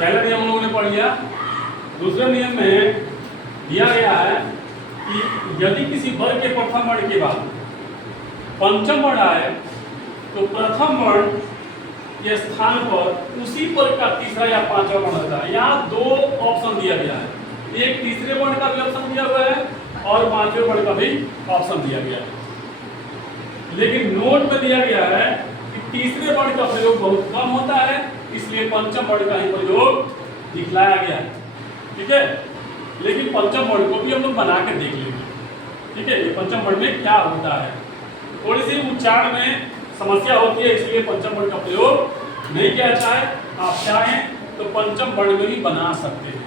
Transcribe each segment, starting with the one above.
पहला नियम हम लोगों ने पढ़ लिया। दूसरे नियम में दिया गया है कि यदि किसी वर्ग के प्रथम वर्ण के बाद पंचम वर्ण आए तो प्रथम वर्ण के स्थान पर उसी वर्ग का तीसरा या पांचवा वर्ण होता है। यहाँ दो ऑप्शन दिया गया है, एक तीसरे वर्ण का भी ऑप्शन दिया हुआ है और पांचवें वर्ण का भी ऑप्शन दिया गया है। लेकिन नोट में दिया गया है कि तीसरे वर्ण का प्रयोग बहुत कम होता है, इसलिए पंचम वर्ण का ही प्रयोग दिखलाया गया है। ठीक है, लेकिन पंचम वर्ण को भी हम लोग बना के देख लेंगे। ठीक है, ये पंचम वर्ण में क्या होता है, थोड़ी सी उच्चारण में समस्या होती है, इसलिए पंचम वर्ण का प्रयोग नहीं किया जाता है। आप चाहें तो पंचम वर्ण में भी बना सकते हैं,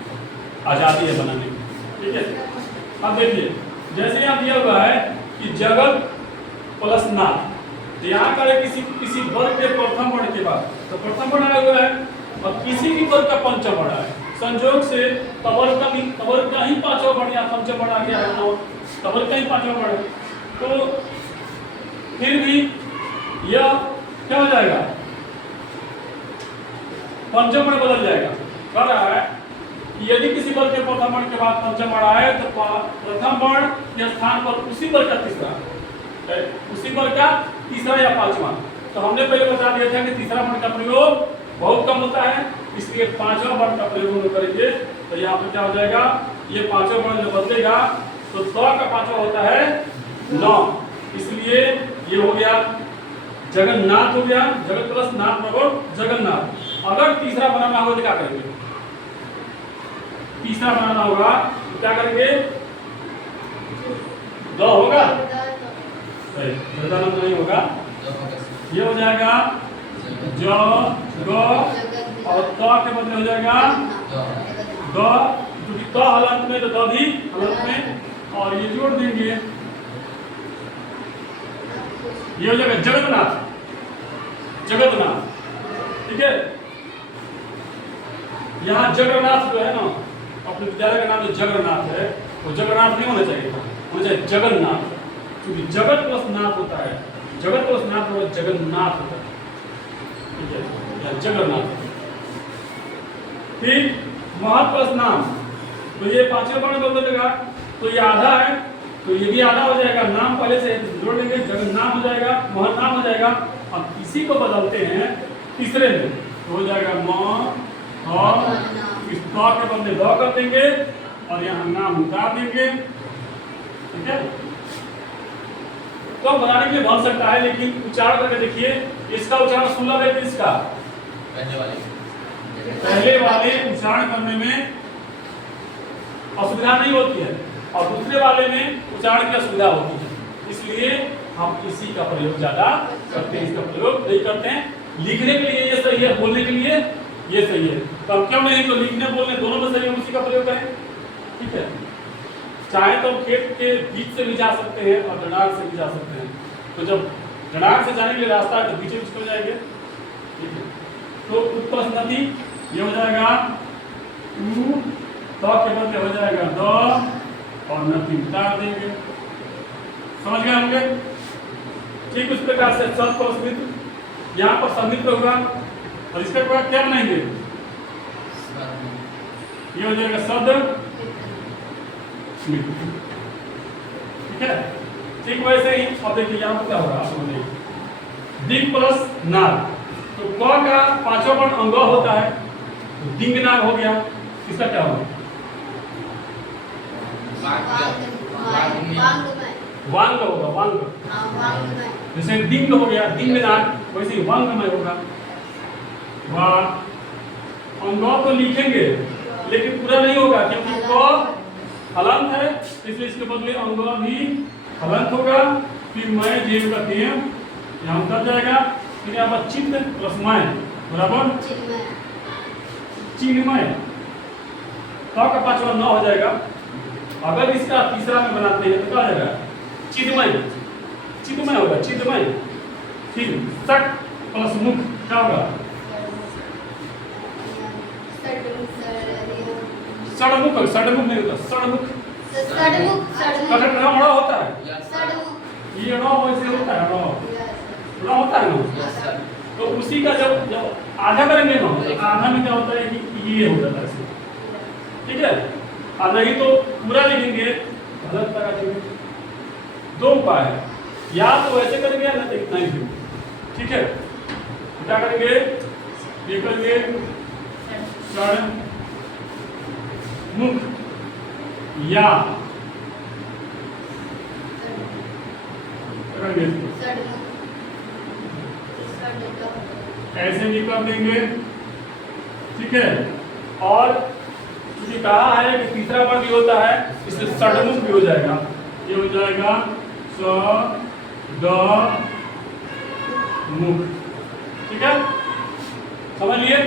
आजादी है बनाने की। ठीक है, अब देखिए जैसे यहाँ दिया हुआ है कि जगत प्लस नाथ, तो यहाँ का किसी वर्ग के प्रथम वर्ण के बाद तो प्रथम वर्ण आया हुआ है और किसी भी वर्ग का पंचम वर्ण है, संयोग से तवर का ही पांचवा वर्ण या पंचम वर्ण आ गया है, तो तवर का ही पांचवा वर्ण है, तो फिर भी यह क्या हो जाएगा, पंचम वर्ण बदल जाएगा। कह रहा है कि यदि किसी वर्ग के प्रथम वर्ण के बाद पंचम वर्ण आए तो प्रथम वर्ण के स्थान पर उसी वर्ग का तीसरा या पांचवा, तो हमने पहले बता दिया था कि तीसरा वर्ण का प्रयोग बहुत कम होता है, इसलिए पांचवा वर्ण का प्रयोग हम करेंगे। तो यहाँ पर क्या हो जाएगा, ये पांचवा वर्ण जब बदलेगा तो द का पांचवा होता है 9, इसलिए ये हो गया जगन्नाथ हो गया, जगत प्लस नाथ बराबर जगन्नाथ। अगर तीसरा बनाना होगा तो क्या करेंगे, तीसरा बनाना होगा तो क्या करेंगे, द होगा नहीं होगा, ये हो जाएगा ज ग और त के बदले हो जाएगा द, क्योंकि त हलंत में तो द भी हलंत में, और ये जोड़ देंगे ये हो जाएगा जगन्नाथ, जगन्नाथ। ठीक है, यहाँ जगन्नाथ जो है ना, अपने विद्यालय का नाम जो जगन्नाथ है वो जगन्नाथ नहीं होना चाहिए था, होना चाहिए जगन्नाथ, क्योंकि जगत प्लस नाथ होता है, जगत प्लस नाथ होता है, जगन्नाथ होता है। ठीक है, जगन्नाथ। फिर महत् प्लस नाम, तो ये पांचवें वर्ण बदलेगा, तो ये आधा है तो ये भी आधा हो जाएगा, नाम पहले से जोड़ लेंगे, जगन्नाथ हो जाएगा, महत् नाम हो जाएगा। अब इसी को बदलते हैं तीसरे में, तो हो जाएगा म और इस द के बदले द कर देंगे और यहाँ नाम उतार देंगे। ठीक है, तो बनाने के लिए बन सकता है, लेकिन उच्चारण करके देखिए, इसका उच्चारण सुलभ है किसका, पहले वाले उच्चारण करने में असुविधा नहीं होती है और दूसरे वाले में उच्चारण की असुविधा होती है, इसलिए हम इसी का प्रयोग ज्यादा करते हैं, इसका प्रयोग नहीं करते हैं। लिखने के लिए ये सही है, बोलने के लिए ये सही है, तो हम क्यों नहीं, तो लिखने बोलने दोनों में सही है, उसी का प्रयोग करें। ठीक है, चाहे तो खेत के बीच से भी जा सकते हैं और जड़ार से भी जा सकते हैं, तो जब जड़ार से जाने के लिए रास्ता है तो बीच बीच हो जाएंगे। ठीक है, तो उत्पन्न नदी ये हो जाएगा उ, तो के बदले हो जाएगा द और नदी उतार देंगे, समझ गए होंगे। ठीक उस प्रकार से सद को स्मित यहाँ पर समित होगा और इसके बाद क्या बनाएंगे, ये हो जाएगा सद स्मित। ठीक है, ठीक वैसे ही अब देखिए यहाँ पर क्या होगा, आप समझिए दिंग प्लस नाग, तो क का पांचवा वर्ण अंग होता है, तो दिंग नाग हो गया, इसका क्या होगा, वांग होगा, वांग, जैसे दिंग हो गया दिंग नाग, वैसे वांग में होगा। अंग तो लिखेंगे लेकिन पूरा नहीं होगा, क्योंकि क हलंत है, इसलिए इसके बदले अंग भी हलंत होगा। फिर मैं जेब का टेम यहाँ उतर जाएगा, फिर यहाँ पर चिन्ह प्लस मैं बराबर चिन्हमय, तो का पांचवा 9 हो जाएगा। अगर इसका तीसरा में बनाते हैं तो क्या हो जाएगा, चिन्मय, चिन्मय होगा, चिन्मय। फिर सट प्लस मुख क्या होगा, सड़मुख, सड़मुख नहीं होता, सड़मुख, सड़मुख होता है, ये नो वैसे होता है, नो होता है ना, तो उसी का जब आधा करेंगे ना, आधा में क्या होता है कि ये हो जाता है ऐसे, ठीक है। और नहीं तो पूरा लिखेंगे, गलत लगा देंगे। दो उपाय है, या तो ऐसे करेंगे या ना तो इतना ही लिखेंगे, ठीक है। क्या करेंगे, ये करेंगे मुख या करेंगे ऐसे भी कर देंगे, ठीक है। और क्योंकि कहा है कि तीसरा वर्ग भी होता है, इसलिए षडमुख भी हो जाएगा, ये हो जाएगा स द मुख, ठीक है, समझ लिए।